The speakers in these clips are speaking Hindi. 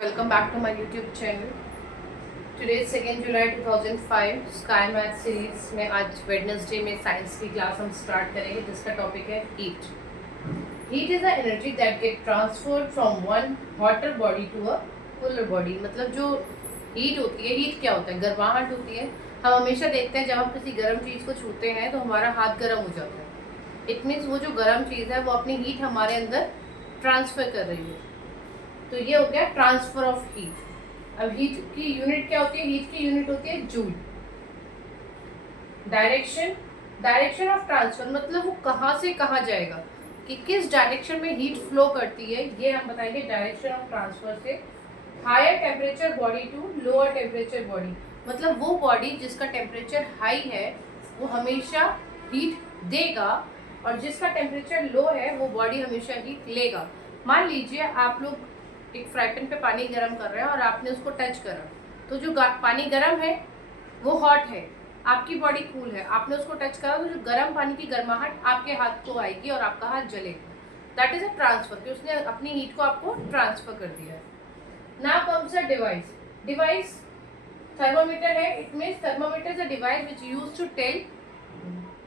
Welcome back to my YouTube channel. Today is 2nd July 2005. Sky Math series में आज वेडनेसडे में साइंस की क्लास हम स्टार्ट करेंगे जिसका टॉपिक है heat. Heat is a energy that get transferred from one hotter body to a cooler body. मतलब जो हीट होती है, हीट क्या होता है? गर्माहट होती है. हम हमेशा देखते हैं जब हम किसी गर्म चीज़ को छूते हैं तो हमारा हाथ गर्म हो जाता है. इट मीन्स वो जो गर्म चीज़ है वो अपनी हीट हमारे अंदर ट्रांसफ़र कर रही है. तो ये हो गया ट्रांसफर ऑफ हीट. अब हीट की यूनिट क्या होती है? हीट की यूनिट होती है जूल. डायरेक्शन ऑफ ट्रांसफर मतलब वो कहाँ से कहाँ जाएगा, कि किस डायरेक्शन में हीट फ्लो करती है, ये हम बताएंगे. डायरेक्शन ऑफ ट्रांसफर से higher temperature body to lower temperature body. मतलब वो बॉडी जिसका टेम्परेचर हाई है वो हमेशा हीट देगा और जिसका टेम्परेचर लो है वो बॉडी हमेशा हीट लेगा. मान लीजिए आप लोग एक फ्राई पैन पे पानी गर्म कर रहे हैं और आपने उसको टच करा, तो जो पानी गर्म है वो हॉट है, आपकी बॉडी कूल है. आपने उसको टच करा तो जो गर्म पानी की गर्माहट आपके हाथ को आएगी और आपका हाथ जलेगा. दैट इज अ ट्रांसफर, कि उसने अपनी हीट को आपको ट्रांसफर कर दिया है. Now comes a device. Thermometer है. It means thermometer is a device which used to tell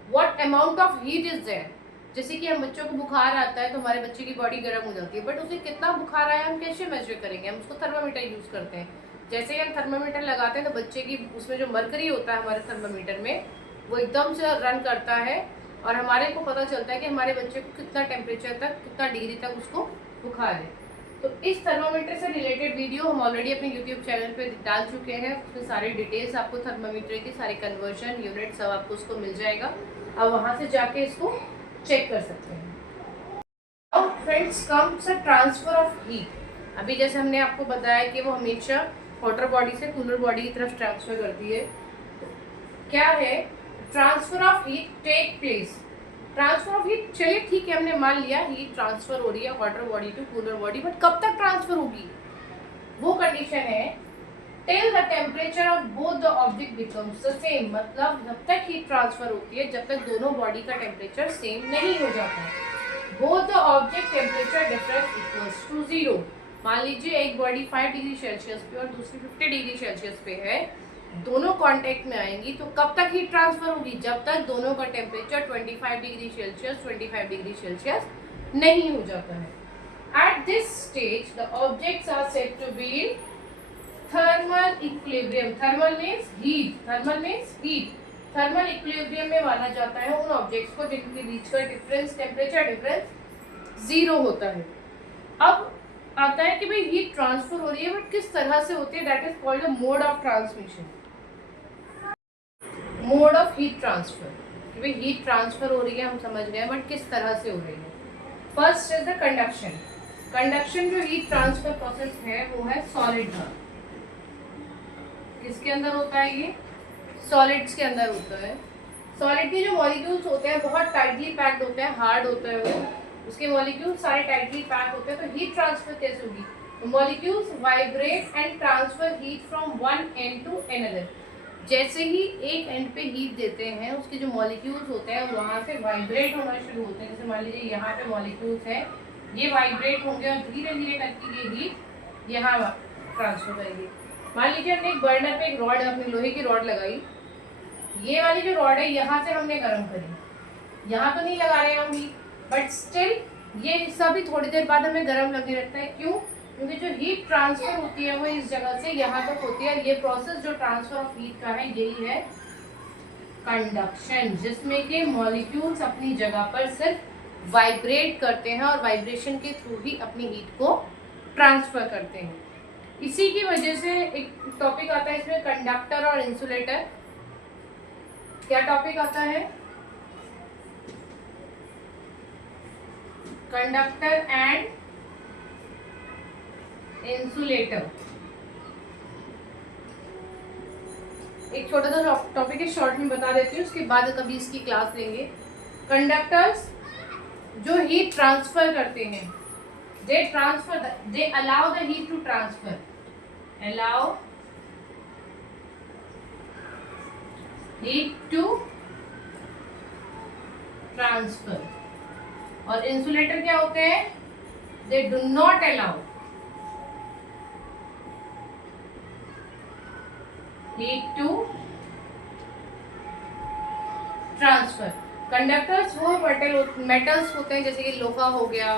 what amount of heat is there. जैसे कि हम बच्चों को बुखार आता है तो हमारे बच्चे की बॉडी गर्म हो जाती है, बट उसे कितना बुखार आया हम कैसे मेजर करेंगे? हम उसको थर्मामीटर यूज़ करते हैं. जैसे ही हम थर्मामीटर लगाते हैं तो बच्चे की उसमें जो मरकरी होता है हमारे थर्मामीटर में वो एकदम से रन करता है और हमारे को पता चलता है कि हमारे बच्चे को कितना टेम्परेचर तक, कितना डिग्री तक उसको बुखार है. तो इस थर्मामीटर से रिलेटेड वीडियो हम ऑलरेडी अपने यूट्यूब चैनल पर डाल चुके हैं. उसमें सारे डिटेल्स आपको थर्मामीटर की, सारे कन्वर्जन यूनिट सब आपको उसको मिल जाएगा. अब वहाँ से जाके इसको चेक कर सकते हैं. अब friends comes a transfer of heat. अभी जैसे हमने आपको बताया कि वो हमेशा वाटर बॉडी से कूलर बॉडी की तरफ ट्रांसफर करती है. क्या है? Transfer of heat take place. Transfer of heat, चलिए ठीक है, हमने मान लिया हीट ट्रांसफर हो रही है water body to cooler body, but कब तक ट्रांसफर होगी? वो कंडीशन है till the temperature of both the object becomes the same. मतलब जब तक हीट ट्रांसफर होती है जब तक दोनों बॉडी का टेम्परेचर सेम नहीं हो जाता. Both the object temperature difference equals to 0. मान लीजिए एक बॉडी 5 डिग्री सेल्सियस पे और दूसरी 50 डिग्री सेल्सियस पे है, दोनों कांटेक्ट में आएंगी तो कब तक हीट ट्रांसफर होगी? जब तक दोनों का temperature 25 degree Celsius 25 degree Celsius नहीं हो जाता है. At this stage the objects are said to be in thermal equilibrium. Thermal means heat. Thermal equilibrium में माना जाता है उन ऑब्जेक्ट्स को जिनके बीच का डिफरेंस, टेम्परेचर डिफरेंस 0 होता है. अब आता है कि भाई हीट ट्रांसफर हो रही है, बट किस तरह से होती है? That is called the mode of transmission. Mode of heat transfer, कि भाई हीट ट्रांसफर हो रही है हम समझ गए, बट किस तरह से हो रही है? First is the conduction. Conduction जो हीट ट्रांसफर प्रोसेस है वो है सॉलिड का. किसके अंदर होता है? ये सॉलिड्स के अंदर होता है. सॉलिड के जो मॉलिक्यूल्स होते हैं बहुत टाइटली पैक्ड होते हैं, हार्ड होता है वो, उसके मॉलिक्यूल्स सारे टाइटली पैक होते हैं. तो हीट ट्रांसफर कैसे होगी? Molecules vibrate and transfer heat from one end to another. जैसे ही एक एंड पे हीट देते हैं उसके जो मॉलिक्यूल्स होते हैं वहाँ से वाइब्रेट होना शुरू होते हैं. जैसे मान लीजिए यहाँ पे मॉलिक्यूल्स हैं, ये वाइब्रेट होंगे और धीरे धीरे करके ये हीट यहाँ ट्रांसफर करेंगे. मान लीजिए हमने एक बर्नर पे एक रॉड, अपनी लोहे की रॉड लगाई. ये वाली जो रॉड है यहाँ से हमने गर्म करी, यहाँ तो नहीं लगा रहे हम हीट, बट स्टिल ये हिस्सा भी थोड़ी देर बाद हमें गर्म लगने लगता है. क्यों? क्योंकि जो हीट ट्रांसफर होती है वो इस जगह से यहाँ तक होती है. ये प्रोसेस जो ट्रांसफर ऑफ हीट का है यही है कंडक्शन, जिसमें के मॉलिक्यूल्स अपनी जगह पर सिर्फ वाइब्रेट करते हैं और वाइब्रेशन के थ्रू ही अपनी हीट को ट्रांसफर करते हैं. इसी की वजह से एक टॉपिक आता है इसमें, कंडक्टर और इंसुलेटर. क्या टॉपिक आता है? Conductor and insulator. एक छोटा सा टॉपिक है, शॉर्ट में बता देती हूँ, उसके बाद कभी इसकी क्लास लेंगे. कंडक्टर्स जो हीट ट्रांसफर करते हैं, they allow the heat to transfer. Allow heat to transfer. और इंसुलेटर क्या होते हैं? They do not allow heat to transfer. Conductors वो मेटल्स होते हैं जैसे कि लोहा हो गया,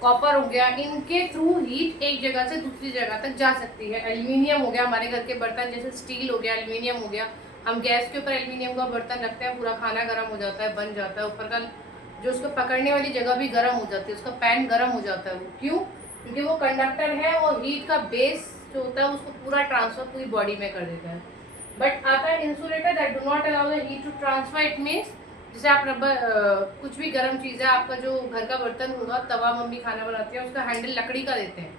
कॉपर हो गया, इनके थ्रू हीट एक जगह से दूसरी जगह तक जा सकती है। एल्यूमिनियम हो गया, हमारे घर के बर्तन जैसे स्टील हो गया, एल्यूमिनियम हो गया, हम गैस के ऊपर एल्यूमिनियम का बर्तन रखते हैं, पूरा खाना गर्म हो जाता है, बन जाता है, ऊपर का जो उसको पकड़ने वाली जगह भी गर्म हो जाती है, उसका पैन गर्म हो जाता है। वो क्यों? क्योंकि वो कंडक्टर है और हीट का बेस जो होता है उसको पूरा ट्रांसफर पूरी बॉडी में कर देता है। बट आता है insulator that do not allow the heat to transfer. It means जैसे आप रबर कुछ भी गर्म चीज़ है, आपका जो घर का बर्तन होगा, तवा मम्मी खाना बनाती है, उसका हैंडल लकड़ी का देते हैं।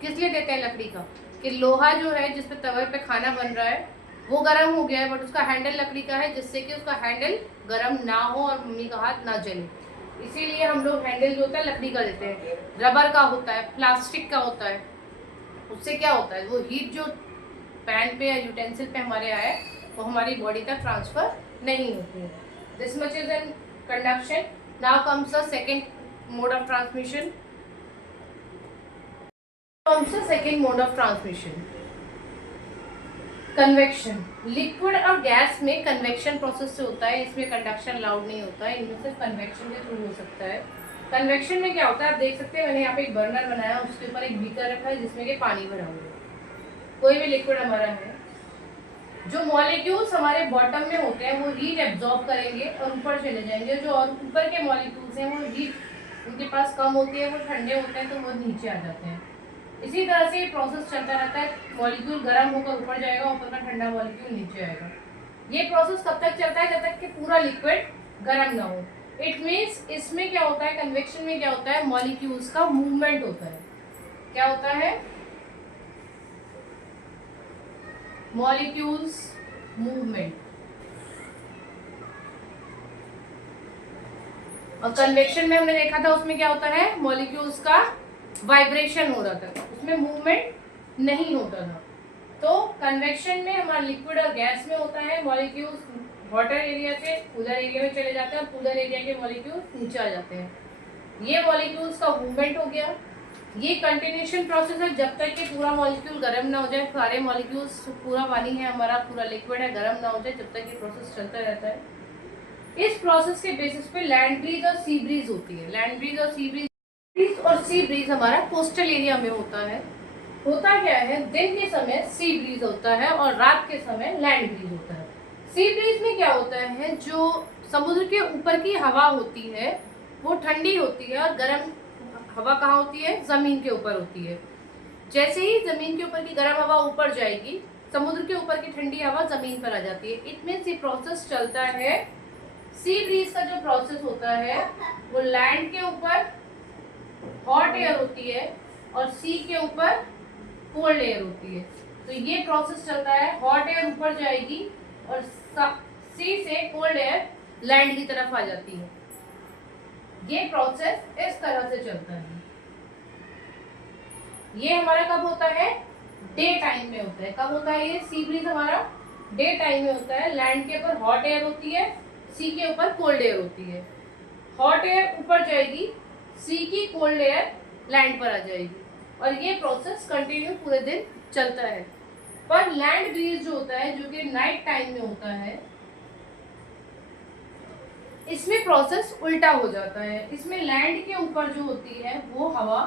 किस लिए देते हैं लकड़ी का? कि लोहा जो है जिस पे तवे पे खाना बन रहा है वो गर्म हो गया है, बट उसका हैंडल लकड़ी का है, जिससे कि उसका हैंडल गर्म ना हो और मम्मी का हाथ ना जले। इसीलिए हम लोग हैंडल जो होता है लकड़ी का देते हैं। रबर का होता है, प्लास्टिक का होता है, उससे क्या होता है, वो हीट जो पैन पे या यूटेंसिल पे हमारे आए वो हमारी बॉडी तक ट्रांसफर नहीं होती है। This much is in conduction. Now comes the second mode of transmission. Second mode of transmission, convection. Liquid और गैस में कन्वेक्शन प्रोसेस से होता है, इसमें कंडक्शन अलाउड नहीं होता है, इनमें सिर्फ कन्वेक्शन के थ्रू हो सकता है। कन्वेक्शन में क्या होता है, आप देख सकते हैं मैंने यहाँ पे एक बर्नर बनाया, उसके ऊपर एक बीकर रखा है जिसमें कि पानी भरा हुआ है। कोई भी लिक्विड हमारा है, जो मॉलिक्यूल्स हमारे बॉटम में होते हैं वो हीट एब्जॉर्ब करेंगे और ऊपर चले जाएंगे। जो और ऊपर के मॉलिक्यूल्स हैं वो हीट उनके पास कम होती है, वो ठंडे होते हैं तो वो नीचे आ जाते हैं। इसी तरह से ये प्रोसेस चलता रहता है, मॉलिक्यूल गर्म होकर ऊपर जाएगा, ऊपर का ठंडा मॉलिक्यूल नीचे आएगा। ये प्रोसेस कब तक चलता है? जब तक कि पूरा लिक्विड गर्म ना हो। इट मीन्स इसमें क्या होता है, कन्वेक्शन में क्या होता है, मॉलिक्यूल्स का मूवमेंट होता है। क्या होता है? Molecules movement. और कन्वेक्शन में हमने देखा था उसमें क्या होता है, मॉलिक्यूल्स का वाइब्रेशन हो रहा था, उसमें मूवमेंट नहीं होता था। तो कन्वेक्शन में हमारा लिक्विड और गैस में होता है, मॉलिक्यूल्स वाटर एरिया से कूलर एरिया में चले जाते हैं और कूलर एरिया के मॉलिक्यूल्स नीचे आ जाते हैं। ये मॉलिक्यूल्स का मूवमेंट हो गया। ये कंटिन्यूएशन प्रोसेस है जब तक कि पूरा मॉलिक्यूल गर्म ना हो जाए, सारे मॉलिक्यूल्स, पूरा पानी है हमारा, पूरा लिक्विड है, गर्म ना हो जाए, जब तक ये प्रोसेस चलता रहता है। इस प्रोसेस के बेसिस पे लैंड ब्रीज और सी ब्रीज होती है। लैंड ब्रीज और सी ब्रीज हमारा कोस्टल एरिया में होता है। होता क्या है, दिन के समय सी ब्रीज होता है और रात के समय लैंड ब्रीज होता है। सी ब्रीज में क्या होता है, जो समुद्र के ऊपर की हवा होती है वो ठंडी होती है और गर्म हवा कहाँ होती है, जमीन के ऊपर होती है। जैसे ही जमीन के ऊपर की गर्म हवा ऊपर जाएगी, समुद्र के ऊपर की ठंडी हवा जमीन पर आ जाती है। इट मीन्स ये प्रोसेस चलता है। सी ब्रीज का जो प्रोसेस होता है वो लैंड के ऊपर हॉट एयर होती है और सी के ऊपर कोल्ड एयर होती है। तो ये प्रोसेस चलता है, हॉट एयर ऊपर जाएगी और सी से कोल्ड एयर लैंड की तरफ आ जाती है। ये प्रोसेस इस तरह से चलता है। ये हमारा कब होता है, डे टाइम में होता है। कब होता है ये सी ब्रीज हमारा, डे टाइम में होता है। लैंड के ऊपर हॉट एयर होती है, सी के ऊपर कोल्ड एयर होती है। हॉट एयर ऊपर जाएगी, सी की कोल्ड एयर लैंड पर आ जाएगी और ये प्रोसेस कंटिन्यू पूरे दिन चलता है। पर लैंड ब्रीज जो होता है, जो कि नाइट टाइम में होता है, इसमें प्रोसेस उल्टा हो जाता है। इसमें लैंड के ऊपर जो होती है वो हवा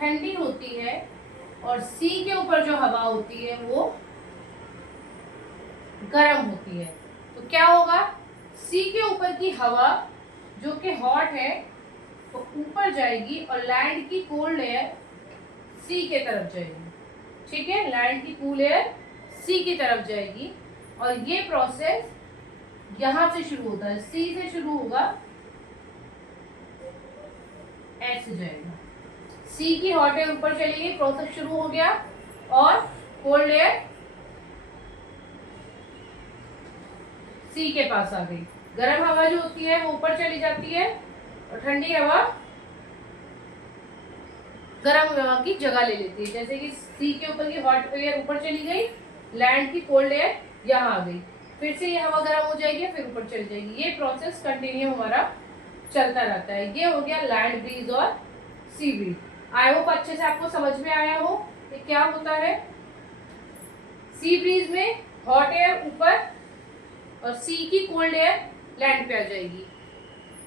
ठंडी होती है और सी के ऊपर जो हवा होती है वो गर्म होती है। तो क्या होगा, सी के ऊपर की हवा जो कि हॉट है वो ऊपर जाएगी और लैंड की कोल्ड एयर सी के तरफ जाएगी। ठीक है, लैंड की कूल एयर सी की तरफ जाएगी और ये प्रोसेस यहां से शुरू होता है, सी से शुरू होगा, ऐसे जाएगा। सी की हॉट एयर ऊपर चली गई, प्रोसेस शुरू हो गया और कोल्ड एयर सी के पास आ गई। गर्म हवा जो होती है वो ऊपर चली जाती है और ठंडी हवा गर्म हवा की जगह ले लेती है। जैसे कि सी के ऊपर की हॉट एयर ऊपर चली गई, लैंड की कोल्ड एयर यहाँ आ गई, फिर से ये हवा गर्म हो जाएगी, फिर ऊपर चली जाएगी। ये प्रोसेस कंटिन्यू हमारा चलता रहता है। ये हो गया लैंड ब्रीज और सी ब्रीज। आई होप अच्छे से आपको समझ में आया हो कि क्या होता है। सी ब्रीज में हॉट एयर ऊपर और सी की कोल्ड एयर लैंड पे आ जाएगी।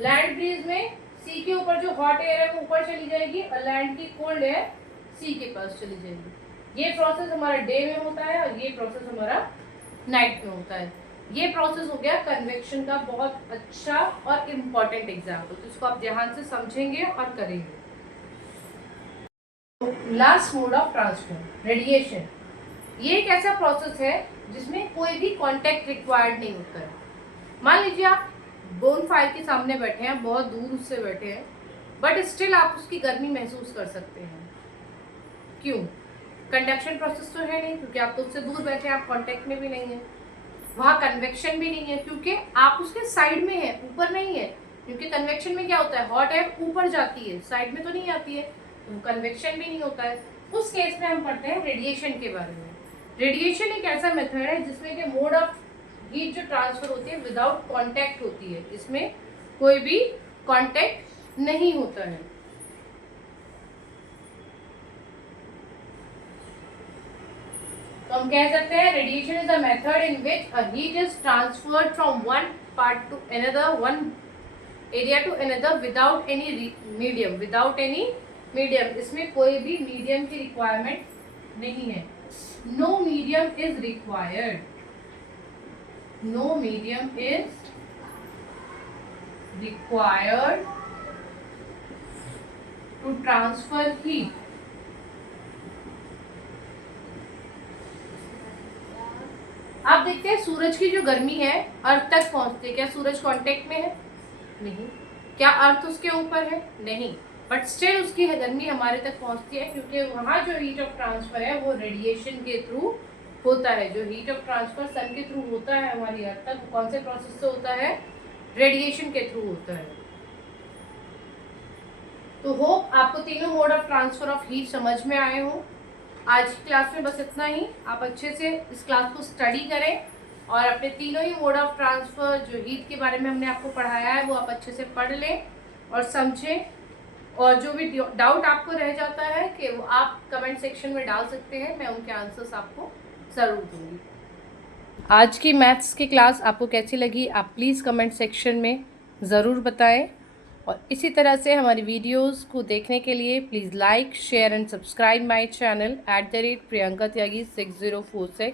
लैंड ब्रीज में सी के ऊपर जो हॉट एयर है वो ऊपर चली जाएगी और लैंड की कोल्ड एयर सी के पास चली जाएगी। ये प्रोसेस हमारा डे में होता है और ये प्रोसेस हमारा नाइट में होता है। ये प्रोसेस हो गया कन्वेक्शन का बहुत अच्छा और इम्पॉर्टेंट एग्जाम्पल, तो इसको आप ध्यान से समझेंगे और करेंगे। Last mode of transfer, radiation. ये एक ऐसा प्रोसेस है जिसमें कोई भी कांटेक्ट रिक्वायर्ड नहीं होता है। मान लीजिए आप बोन फायर के सामने बैठे हैं, बहुत दूर उससे बैठे हैं, बट स्टिल आप उसकी गर्मी महसूस कर सकते हैं। क्यों? कंडक्शन प्रोसेस तो है नहीं, क्योंकि आप तो उससे दूर बैठे हैं, आप कांटेक्ट में भी नहीं है। वहाँ कन्वेक्शन भी नहीं है, क्योंकि आप उसके साइड में है, ऊपर नहीं है। क्योंकि कन्वेक्शन में क्या होता है, हॉट एयर ऊपर जाती है, साइड में तो नहीं आती है, तो कन्वेक्शन भी नहीं होता है। उस केस में हम पढ़ते हैं रेडिएशन के बारे में। रेडिएशन एक ऐसा मेथड है जिसमें कि मोड ऑफ हीट जो ट्रांसफर होती है विदाउट कांटेक्ट होती है, इसमें कोई भी कांटेक्ट नहीं होता है। तो हम कह सकते हैं radiation is a method in which a heat is transferred from one part to another, one area to another without any medium, without any medium. इसमें कोई भी मीडियम की रिक्वायरमेंट नहीं है। No medium is required, no medium is required to transfer heat. आप देखते हैं सूरज की जो गर्मी है अर्थ तक पहुंचती है, क्या सूरज कांटेक्ट में है? नहीं। क्या अर्थ उसके ऊपर है? नहीं। बट स्टिल उसकी गर्मी हमारे तक पहुंचती है, क्योंकि वहाँ जो हीट ऑफ ट्रांसफर है वो रेडिएशन के थ्रू होता है। जो हीट ऑफ ट्रांसफर सन के थ्रू होता है हमारी अर्थ तक, वो कौन से प्रोसेस से होता है? रेडिएशन के थ्रू होता है। तो होप आपको तीनों mode of transfer of heat समझ में आए हो। आज की क्लास में बस इतना ही। आप अच्छे से इस क्लास को स्टडी करें और अपने तीनों ही मोड ऑफ ट्रांसफर जो हीट के बारे में हमने आपको पढ़ाया है वो आप अच्छे से पढ़ लें और समझें। और जो भी डाउट आपको रह जाता है कि वो आप कमेंट सेक्शन में डाल सकते हैं, मैं उनके आंसर्स आपको ज़रूर दूँगी। आज की मैथ्स की क्लास आपको कैसी लगी आप प्लीज़ कमेंट सेक्शन में ज़रूर बताएं। और इसी तरह से हमारी वीडियोस को देखने के लिए please like, share and subscribe my channel @Priyanka Tyagi 6046।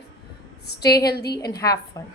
Stay healthy and have fun.